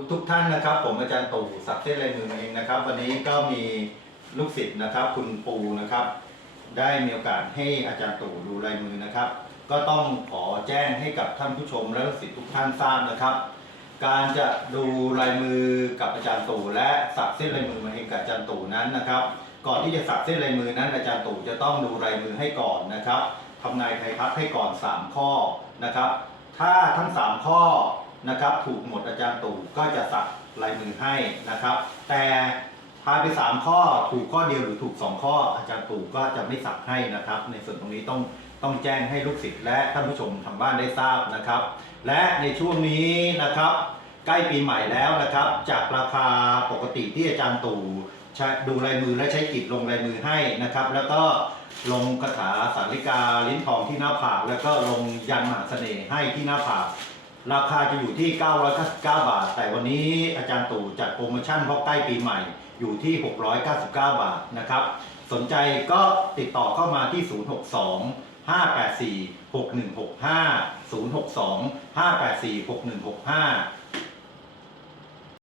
ทุกทุกท่านนะครับ ผมอาจารย์ตู่ศักดิ์เส้นลายมือเองนะครับ วันนี้ก็มีลูกศิษย์นะครับ คุณปูนะครับ ได้มีโอกาสให้อาจารย์ตู่ดูลายมือนะครับ ก็ต้องขอแจ้งให้กับท่านผู้ชมและลูกศิษย์ทุกท่านทราบนะครับ การจะดูลายมือกับอาจารย์ตู่และสักเส้นลายมือมาเองกับอาจารย์ตู่นั้นนะครับ ก่อนที่จะสักเส้นลายมือนั้น อาจารย์ตู่จะต้องดูลายมือให้ก่อนนะครับทำนายไทยทักให้ก่อน 3 ข้อนะครับ ถ้าทั้ง 3 ข้อ นะครับ ถูกหมดอาจารย์ตู่ก็จะสักลายมือให้นะครับ แต่พาไป 3 ข้อถูกข้อเดียวหรือถูก 2 ข้อ อาจารย์ตู่ก็จะไม่สักให้นะครับ ในส่วนตรงนี้ต้องต้องแจ้งให้ลูกศิษย์และท่านผู้ชมทางบ้านได้ทราบนะครับ และในช่วงนี้นะครับใกล้ปีใหม่แล้วนะครับ จากราคาปกติที่อาจารย์ตู่ดูลายมือและใช้กิจลงลายมือให้นะครับ แล้วก็ลงคาถาสาริกาลิ้นทองที่หน้าผาก แล้วก็ลงยันมหาเสน่ห์ให้ที่หน้าผาก ราคาจะอยู่ที่ 999 บาท แต่วันนี้อาจารย์ตู่จัดโปรโมชั่นเพราะใกล้ปีใหม่อยู่ที่ 699 บาทนะครับ สนใจก็ติดต่อเข้ามาที่ 062 584 6165 062 584 6165